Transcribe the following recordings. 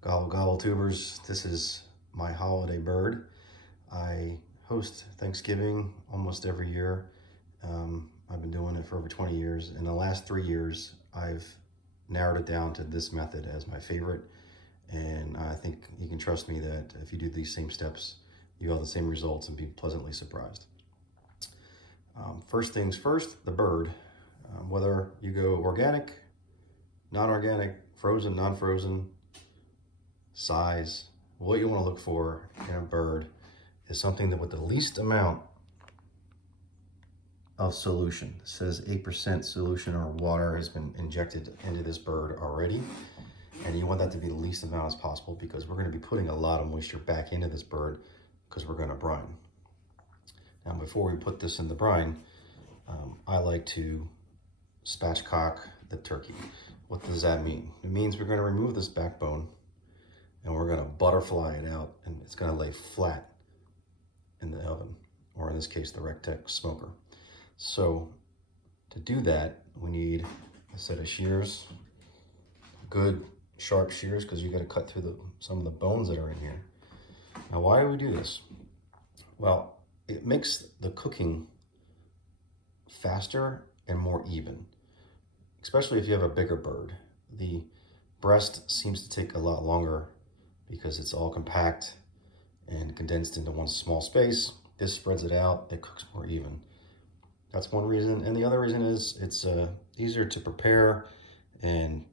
Gobble gobble tubers, this is my holiday bird. I host Thanksgiving almost every year. I've been doing it for over 20 years. In the last 3 years, I've narrowed it down to this method as my favorite. And I think you can trust me that if you do these same steps, you'll have the same results and be pleasantly surprised. First things first, the bird. Whether you go organic, non-organic, frozen, non-frozen, size, what you want to look for in a bird is something that with the least amount of solution. It says 8% solution or water has been injected into this bird already. And you want that to be the least amount as possible because we're going to be putting a lot of moisture back into this bird because we're going to brine. Now before we put this in the brine, I like to spatchcock the turkey. What does that mean? It means we're going to remove this backbone and we're going to butterfly it out, and it's going to lay flat in the oven, or in this case the RECTEQ smoker. So to do that, we need a set of shears, good sharp shears, because you got to cut through some of the bones that are in here. Now why do we do this? Well, it makes the cooking faster and more even, especially if you have a bigger bird. The breast seems to take a lot longer because it's all compact and condensed into one small space. This spreads it out, it cooks more even. That's one reason. And the other reason is it's easier to prepare and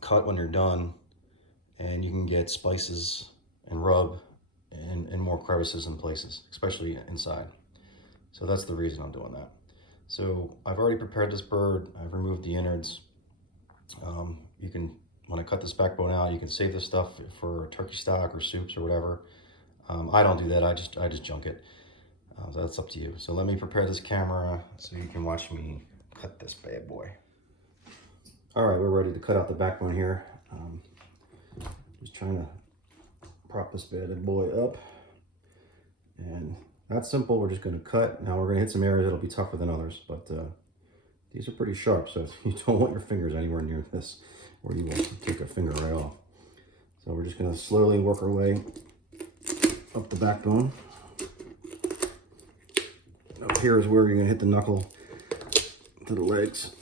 cut when you're done, and you can get spices and rub and more crevices in places, especially inside. So that's the reason I'm doing that. So I've already prepared this bird. I've removed the innards. You can, when I cut this backbone out, you can save this stuff for turkey stock or soups or whatever. I don't do that. I just junk it. So that's up to you. So let me prepare this camera so you can watch me cut this bad boy. All right, we're ready to cut out the backbone here. Just trying to prop this bad boy up, and that's simple. We're just going to cut. Now we're going to hit some areas that'll be tougher than others, but these are pretty sharp, so you don't want your fingers anywhere near this, or you will take a finger right off. So we're just going to slowly work our way up the backbone. Up here is where you're going to hit the knuckle to the legs.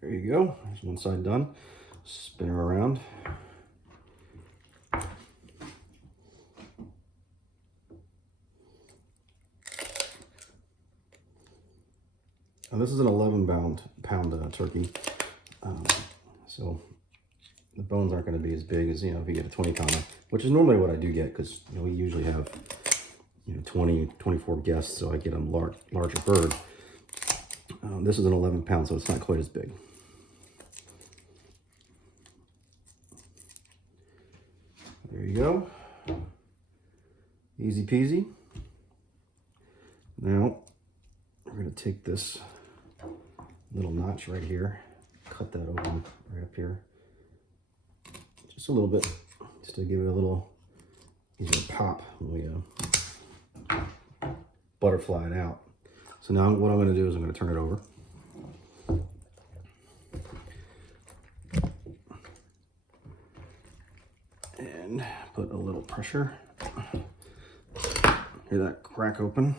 There you go. There's one side done. Spin her around. Now this is an 11-pound turkey, so the bones aren't going to be as big as, if you get a 20-pounder, which is normally what I do get, because we usually have 20, 24 guests, so I get a larger bird. This is an 11-pound, so it's not quite as big. There you go. Easy peasy. Now we're going to take this little notch right here, cut that open right up here, just a little bit, just to give it a little easier pop when we butterfly it out. So now what I'm going to do is I'm going to turn it over. And put a little pressure. Hear that crack open?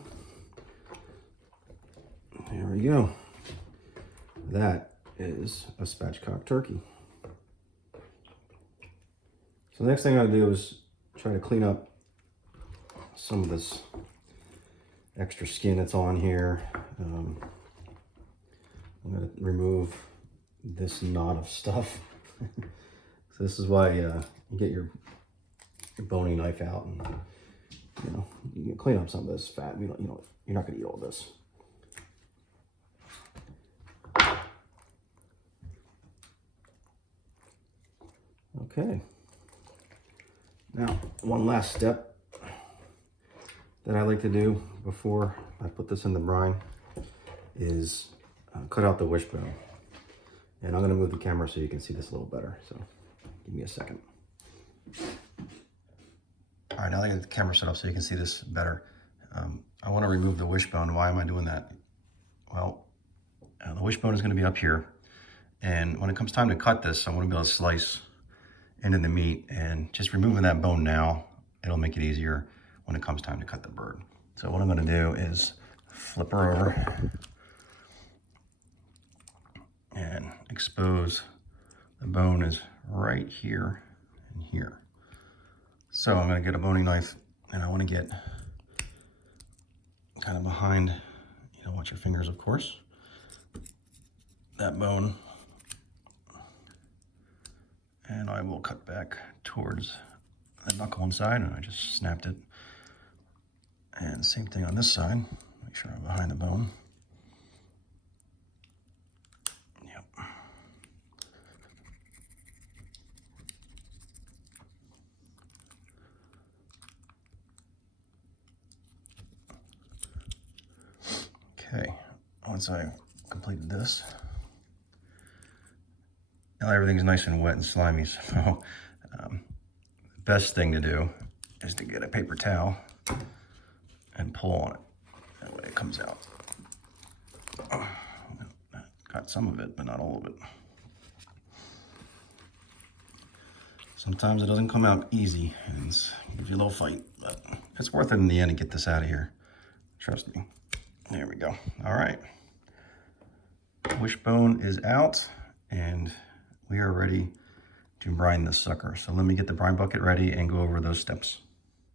There we go. That is a spatchcocked turkey. So the next thing I do is try to clean up some of this extra skin that's on here. I'm going to remove this knot of stuff. So this is why you get your bony knife out, and you can clean up some of this fat. You're not going to eat all this. Okay. Now, one last step that I like to do before I put this in the brine is cut out the wishbone. And I'm going to move the camera so you can see this a little better. So give me a second. All right, now that I get the camera set up so you can see this better, I want to remove the wishbone. Why am I doing that? Well, the wishbone is going to be up here. And when it comes time to cut this, I want to be able to slice into the meat, and just removing that bone now, it'll make it easier when it comes time to cut the bird. So what I'm going to do is flip her over and expose the bone is right here and here. So I'm going to get a boning knife, and I want to get kind of behind, you know, watch your fingers, of course, that bone. And I will cut back towards the knuckle inside, and I just snapped it. And same thing on this side. Make sure I'm behind the bone. Yep. Okay, once I completed this, now everything's nice and wet and slimy, so the best thing to do is to get a paper towel and pull on it. That way it comes out. Got some of it, but not all of it. Sometimes it doesn't come out easy, and it gives you a little fight, but it's worth it in the end to get this out of here. Trust me. There we go. All right. Wishbone is out, and we are ready to brine this sucker. So let me get the brine bucket ready and go over those steps.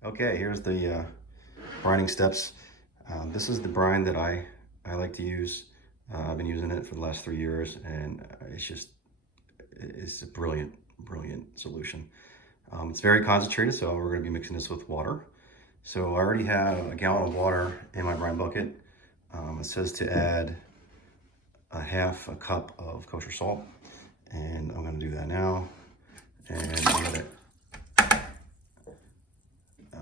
Okay, here's the brining steps. This is the brine that I like to use. I've been using it for the last 3 years, and it's a brilliant solution. It's very concentrated, so we're going to be mixing this with water. So I already have a gallon of water in my brine bucket. It says to add a half a cup of kosher salt, and I'm going to do that now. And I'm going to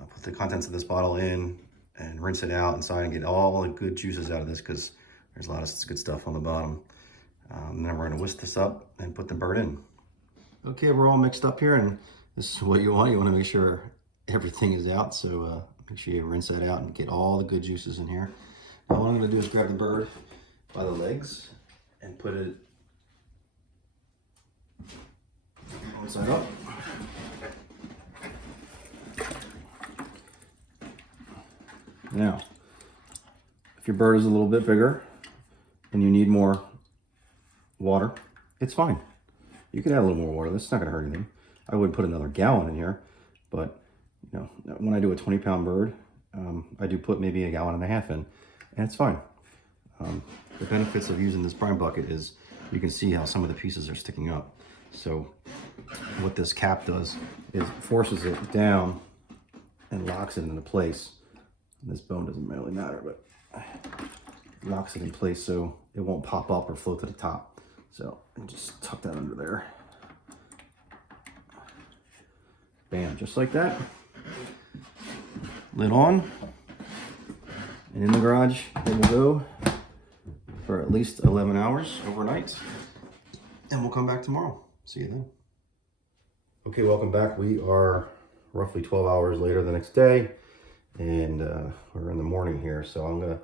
put the contents of this bottle in and rinse it out inside and get all the good juices out of this, because there's a lot of good stuff on the bottom. Then we're going to whisk this up and put the bird in. Okay, we're all mixed up here, and this is what you want. You want to make sure everything is out, so make sure you rinse that out and get all the good juices in here. Now what I'm going to do is grab the bird by the legs and put it one side up. Now, if your bird is a little bit bigger and you need more water, it's fine. You can add a little more water. This is not going to hurt anything. I wouldn't put another gallon in here, but you know, when I do a 20-pound bird, I do put maybe 1.5 gallons in, and it's fine. The benefits of using this brine bucket is you can see how some of the pieces are sticking up. So what this cap does is forces it down and locks it into place. This bone doesn't really matter, but locks it in place so it won't pop up or float to the top. So just tuck that under there. Bam, just like that. Lid on. And in the garage, it will go for at least 11 hours overnight. And we'll come back tomorrow. See you then. Okay, welcome back. We are roughly 12 hours later the next day, and we're in the morning here. So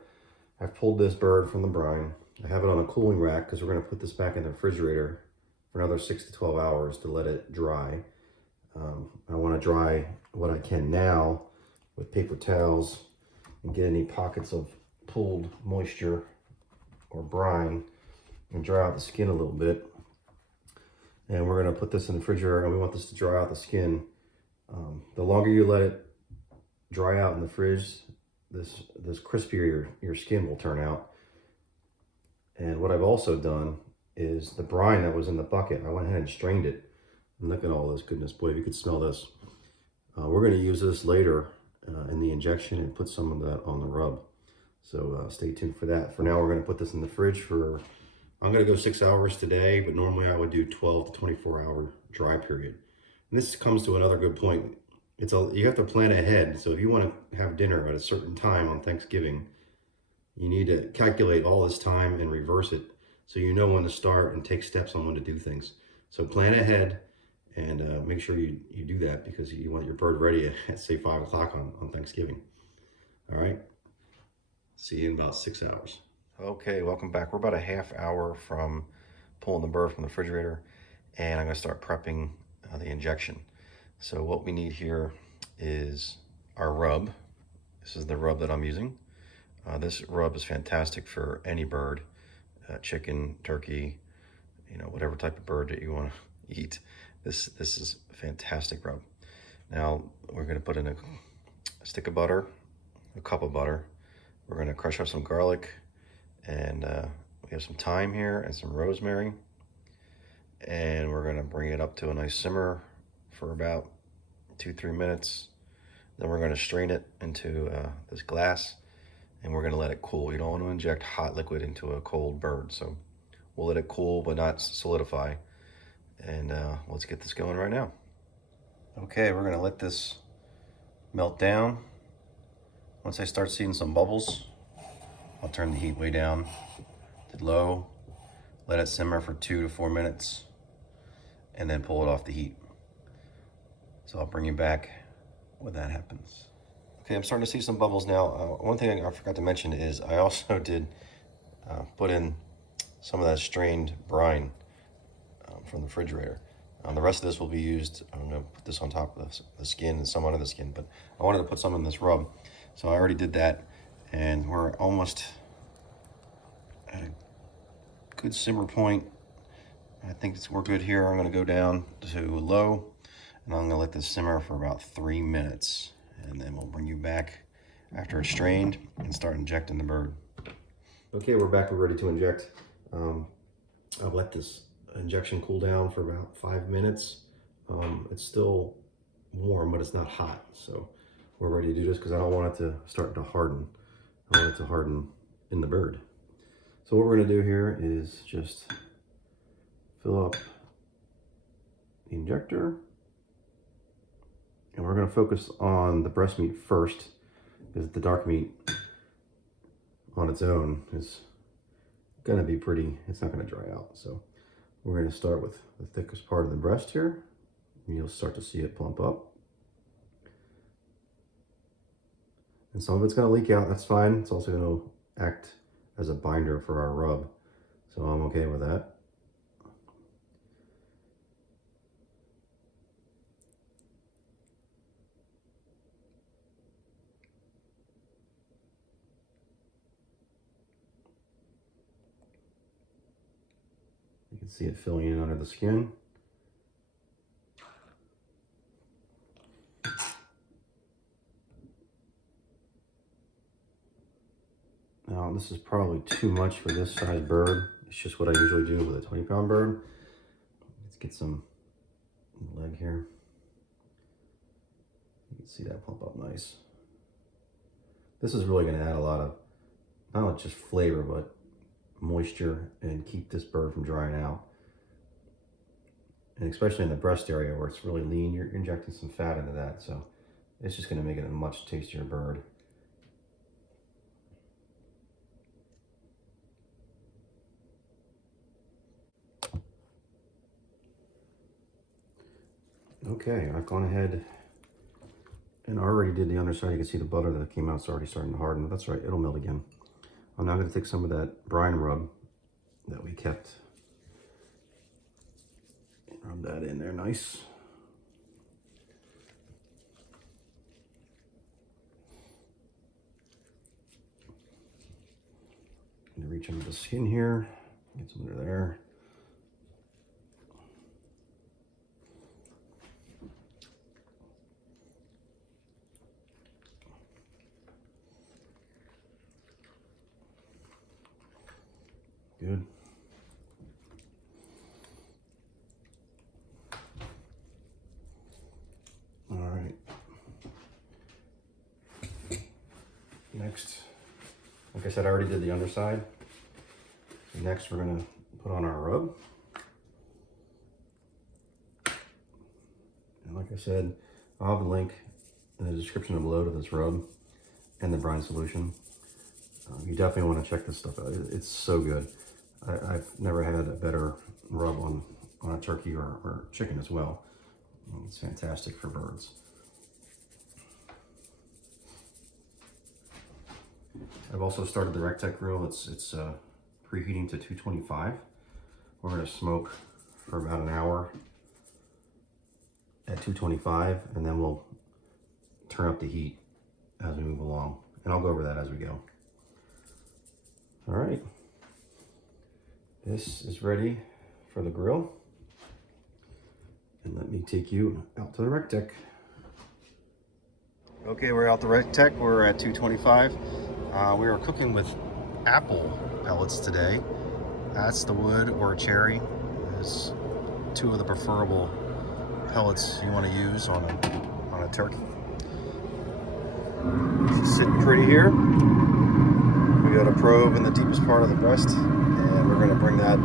I've pulled this bird from the brine. I have it on a cooling rack because we're gonna put this back in the refrigerator for another 6 to 12 hours to let it dry. I wanna dry what I can now with paper towels and get any pockets of pulled moisture or brine and dry out the skin a little bit. And we're gonna put this in the refrigerator, and we want this to dry out the skin. The longer you let it dry out in the fridge, this crispier your skin will turn out. And what I've also done is the brine that was in the bucket, I went ahead and strained it. And look at all this goodness. Boy, if you could smell this. We're going to use this later in the injection and put some of that on the rub. So stay tuned for that. For now, we're going to put this in the fridge for, I'm going to go 6 hours today, but normally I would do 12 to 24 hour dry period. And this comes to another good point. You have to plan ahead. So if you want to have dinner at a certain time on Thanksgiving, you need to calculate all this time and reverse it so you know when to start and take steps on when to do things. So plan ahead and make sure you do that, because you want your bird ready at say 5 o'clock on Thanksgiving. All right. See you in about 6 hours. Okay, welcome back. We're about a half hour from pulling the bird from the refrigerator, and I'm gonna start prepping the injection. So what we need here is our rub. This is the rub that I'm using. This rub is fantastic for any bird, chicken, turkey, you know, whatever type of bird that you want to eat. This is a fantastic rub. Now we're going to put in a stick of butter, a cup of butter. We're going to crush up some garlic, and we have some thyme here and some rosemary, and we're going to bring it up to a nice simmer for about 2-3 minutes. Then we're going to strain it into this glass, and we're going to let it cool. You don't want to inject hot liquid into a cold bird, so we'll let it cool but not solidify. And let's get this going right now. Okay, we're going to let this melt down. Once I start seeing some bubbles, I'll turn the heat way down to low, let it simmer for 2 to 4 minutes, and then pull it off the heat. So I'll bring you back when that happens. Okay, I'm starting to see some bubbles now. One thing I forgot to mention is I also did put in some of that strained brine from the refrigerator. The rest of this will be used. I'm going to put this on top of the skin and some under the skin, but I wanted to put some in this rub. So I already did that, and we're almost at a good simmer point. I think we're good here. I'm going to go down to low, and I'm going to let this simmer for about 3 minutes, and then we'll bring you back after it's strained and start injecting the bird. Okay, we're back. We're ready to inject. I'll let this injection cool down for about 5 minutes. It's still warm, but it's not hot. So we're ready to do this because I don't want it to start to harden. I want it to harden in the bird. So what we're going to do here is just fill up the injector. And we're going to focus on the breast meat first, because the dark meat on its own is going to be pretty, it's not going to dry out. So we're going to start with the thickest part of the breast here. And you'll start to see it plump up. And some of it's going to leak out, that's fine. It's also going to act as a binder for our rub. So I'm okay with that. You can see it filling in under the skin. Now this is probably too much for this size bird. It's just what I usually do with a 20-pound bird. Let's get some leg here. You can see that plump up nice. This is really going to add a lot of, not just flavor, but moisture, and keep this bird from drying out. And especially in the breast area where it's really lean, you're injecting some fat into that. So it's just going to make it a much tastier bird. Okay, I've gone ahead and already did the underside. You can see the butter that came out is already starting to harden. That's right, it'll melt again. I'm now going to take some of that brine rub that we kept and rub that in there nice. I'm going to reach under the skin here, get some under there. Good. All right. Next, like I said, I already did the underside. So next, we're going to put on our rub. And like I said, I'll have a link in the description below to this rub and the brine solution. You definitely want to check this stuff out. It's so good. I've never had a better rub on a turkey or chicken as well. It's fantastic for birds. I've also started the RECTEQ grill. It's preheating to 225. We're going to smoke for about an hour at 225, and then we'll turn up the heat as we move along. And I'll go over that as we go. All right. This is ready for the grill. And let me take you out to the RECTEQ. Okay, we're out the RECTEQ. We're at 225. We are cooking with apple pellets today. That's the wood or cherry. Is two of the preferable pellets you want to use on a turkey. It's sitting pretty here. We got a probe in the deepest part of the breast, and we're going to bring that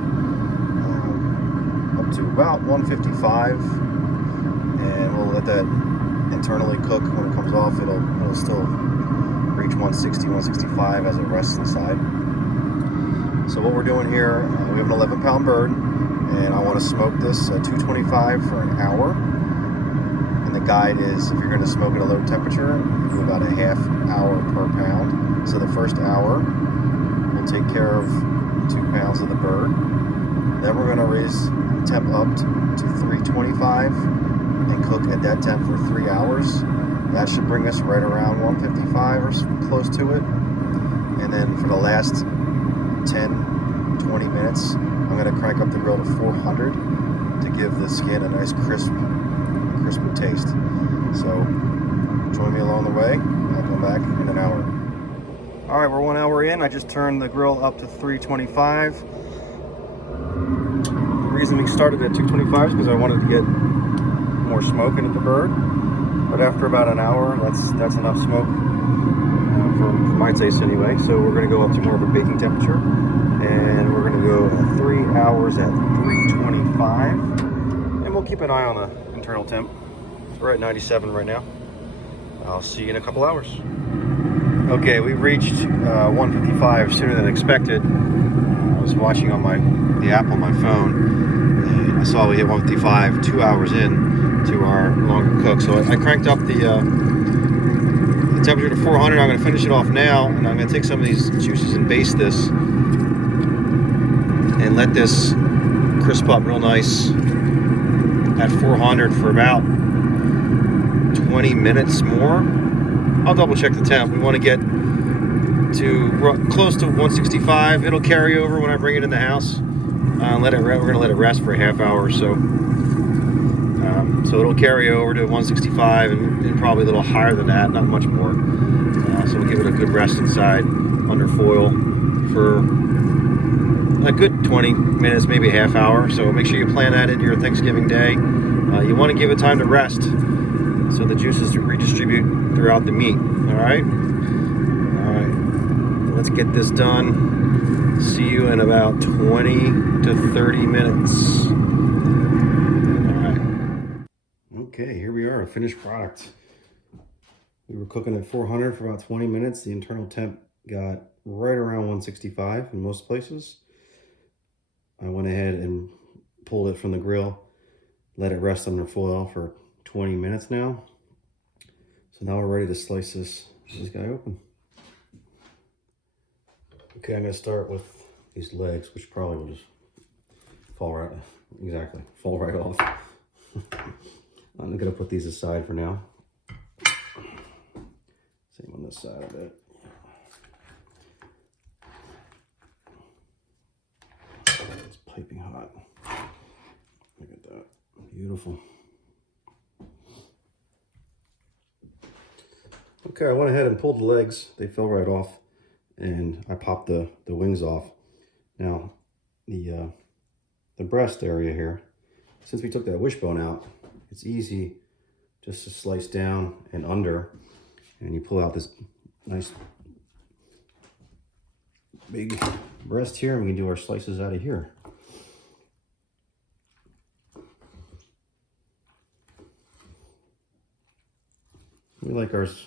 up to about 155, and we'll let that internally cook. When it comes off, it'll still reach 160, 165 as it rests inside. So what we're doing here, we have an 11-pound bird, and I want to smoke this at 225 for an hour. And the guide is, if you're going to smoke at a low temperature, you do about a half hour per pound. So the first hour will take care of 2 pounds of the bird. Then we're going to raise temp up to 325 and cook at that temp for 3 hours. That should bring us right around 155 or close to it. And then for the last 10, 20 minutes, I'm going to crank up the grill to 400 to give the skin a nice crisp taste. So join me along the way. I'll come back in an hour. All right, we're 1 hour in. I just turned the grill up to 325. The reason we started at 225 is because I wanted to get more smoke into the bird. But after about an hour, that's enough smoke for my taste anyway. So we're going to go up to more of a baking temperature, and we're going to go 3 hours at 325, and we'll keep an eye on the internal temp. We're at 97 right now. I'll see you in a couple hours. Okay, we reached 155 sooner than expected. I was watching on the app on my phone, and I saw we hit 155 2 hours in to our longer cook. So I cranked up the temperature to 400. I'm going to finish it off now, and I'm going to take some of these juices and baste this and let this crisp up real nice at 400 for about 20 minutes more. I'll double check the temp. We want to get to close to 165. It'll carry over when I bring it in the house. We're going to let it rest for a half hour or so. So it'll carry over to 165 and probably a little higher than that, not much more. So we'll give it a good rest inside under foil for a good 20 minutes, maybe a half hour. So make sure you plan that into your Thanksgiving day. You want to give it time to rest so the juices redistribute throughout the meat. All right. Let's get this done. See you in about 20 to 30 minutes. All right. Okay, here we are, a finished product. We were cooking at 400 for about 20 minutes. The internal temp got right around 165 in most places. I went ahead and pulled it from the grill, let it rest under foil for 20 minutes now. So now we're ready to slice this guy open. Okay, I'm going to start with these legs, which probably will just fall right off. I'm going to put these aside for now. Same on this side of it. It's piping hot. Look at that. Beautiful. Okay, I went ahead and pulled the legs. They fell right off, and I popped the wings off. Now, the breast area here, since we took that wishbone out, it's easy just to slice down and under, and you pull out this nice big breast here, and we can do our slices out of here. We like ours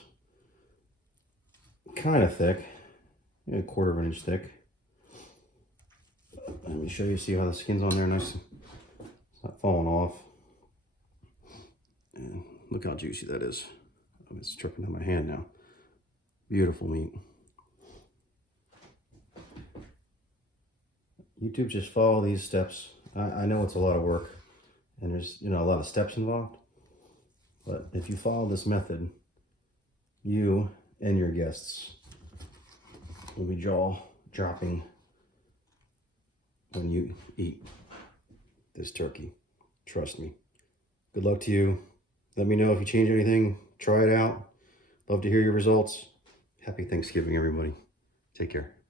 kind of thick, maybe 1/4 of an inch thick. Let me show you, see how the skin's on there nice. It's not falling off. And look how juicy that is. It's dripping in my hand now. Beautiful meat. YouTube, just follow these steps. I know it's a lot of work and there's, you know, a lot of steps involved, but if you follow this method, you and your guests will be jaw dropping when you eat this turkey. Trust me. Good luck to you. Let me know if you change anything. Try it out. Love to hear your results. Happy Thanksgiving, everybody. Take care.